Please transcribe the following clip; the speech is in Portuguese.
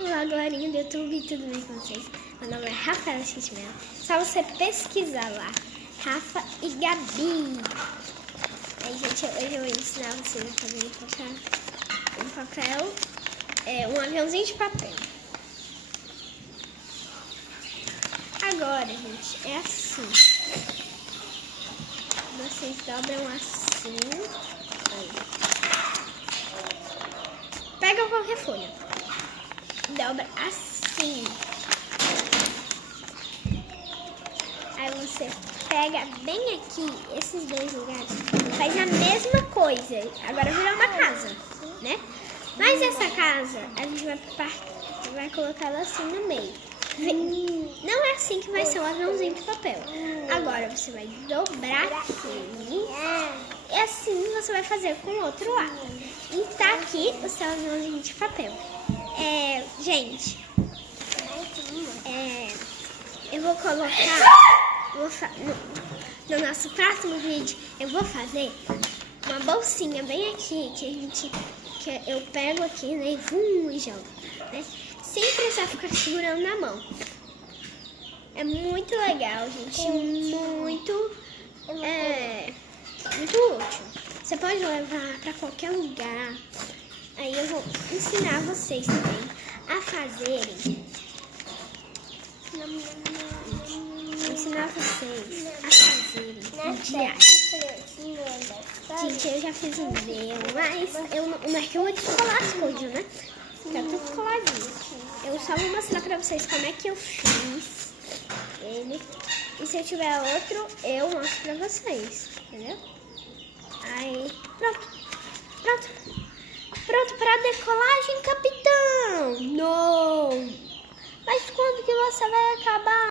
Olá, galerinha do YouTube, tudo bem com vocês? Meu nome é Rafaela Schmidt. Só você pesquisar lá, Rafa e Gabi. Aí, gente, hoje eu vou ensinar vocês a fazer um aviãozinho de papel. Agora, gente, é assim. Vocês dobram assim. Aí. Pega qualquer folha. Dobra assim. Aí você pega bem aqui, esses dois lugares, faz a mesma coisa. Agora virou uma casa, né? Mas essa casa, a gente vai colocar ela assim no meio. Não é assim que vai ser o aviãozinho de papel. Agora você vai dobrar aqui. E assim você vai fazer com o outro lado. E tá aqui o seu aviãozinho de papel. Gente, eu vou colocar no nosso próximo vídeo, eu vou fazer uma bolsinha bem aqui, que eu pego aqui, né, e jogo, né, sem precisar ficar segurando na mão. É muito legal, gente, muito útil. Você pode levar para qualquer lugar. Aí eu vou ensinar vocês também a fazerem. Gente, eu já fiz um meu, mas não é que eu vou descolar as coisas, né? Tá tudo coladinho. Eu só vou mostrar pra vocês como é que eu fiz ele. E se eu tiver outro, eu mostro pra vocês, entendeu? Aí, pronto pra decolagem, capitão! Não! Mas quando que você vai acabar?